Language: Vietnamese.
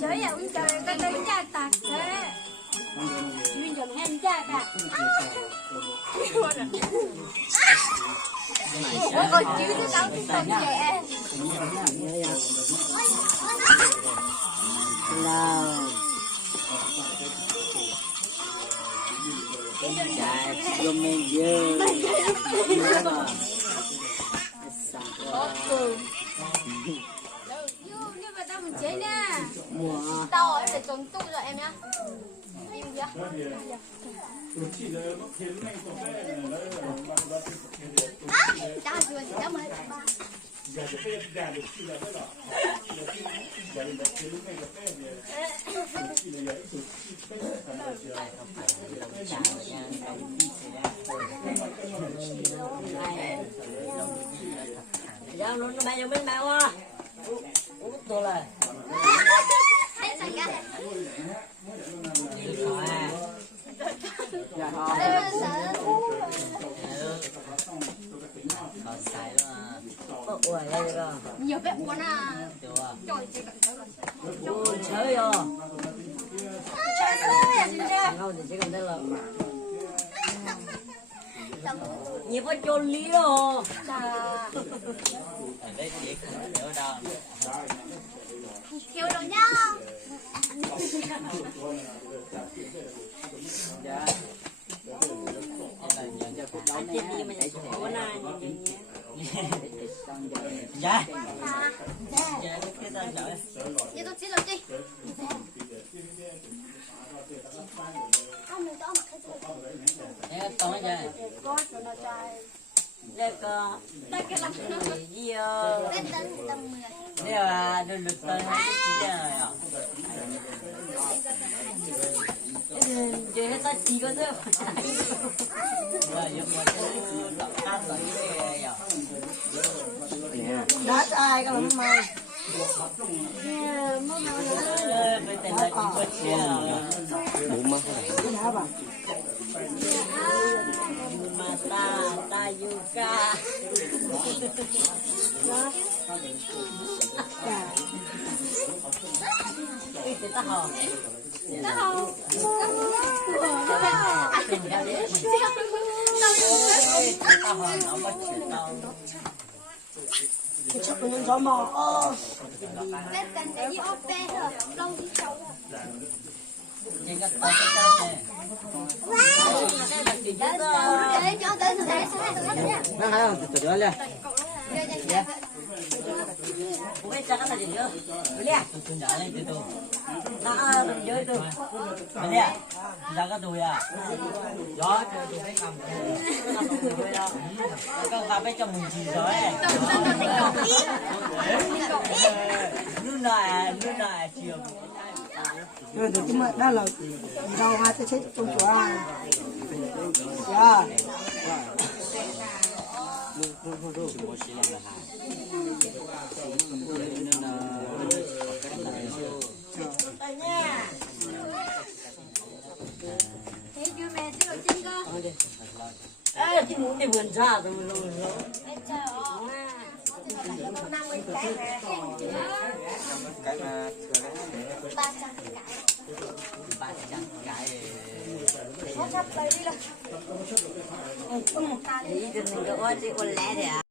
Trời ơi, trời cái đấy cha tạc thế. Mình dùng hen cha tạc. Ủa còn chứ nó đâu thì tao trẻ. Dùng men dơ. Nhưng mà tao mình chế nha. Tao ở đây trồng tu rồi em nhá. Im chưa? Tao chưa thì tao mới ba. Giao nó bay cho mấy bao à? Út tôi là. Nhiều bé uốn à. Trời chị bạn Chơi rồi. chơi. Không thì chỉ cần đây là nhiều có chôn lý rồi. Thiếu đâu nhá. Dạ. Vậy tôi chỉ làm chi? Mình có mặc cái gì? Con ấy chơi. Có cho nó trai. Đây có. Đây cái lắm nó. Gì Tên tên tầm 10. đây là đưa lực tên chơi hết tất chỉ có nữa rồi dùng một cái đọc cát rồi Đá ai các bạn mày. cái tên là chỉ có chia bụng mà Đá bà. mata tayuka cái ta hò Nó không. ta hò nó mất chuyện đâu Cái chắc mình gió mò. Bé cần cái gì ốp bé rồi. Lâu đi chậu. nhưng cái tay Để cho tới để nó hay không từ đó lên cũng biết chắc là gì nữa nè tôi nhớ lên từ nó dưới tôi nè ra cái đùi à đó tôi thấy cầm con gặp cái trong mình gì rồi nước này chiều Rồi thì chúng đó là đâu hai cái chết trong chỗ ai. Dạ. Thế chú mẹ chứ rồi chân cơ. ê chứ muốn đi vườn ra rồi Em chờ ọ. Năm mươi cái nè. cái mà 300 cái. 300 cái Nó sắp tới đi rồi. ý đừng có gì còn lẽ đấy à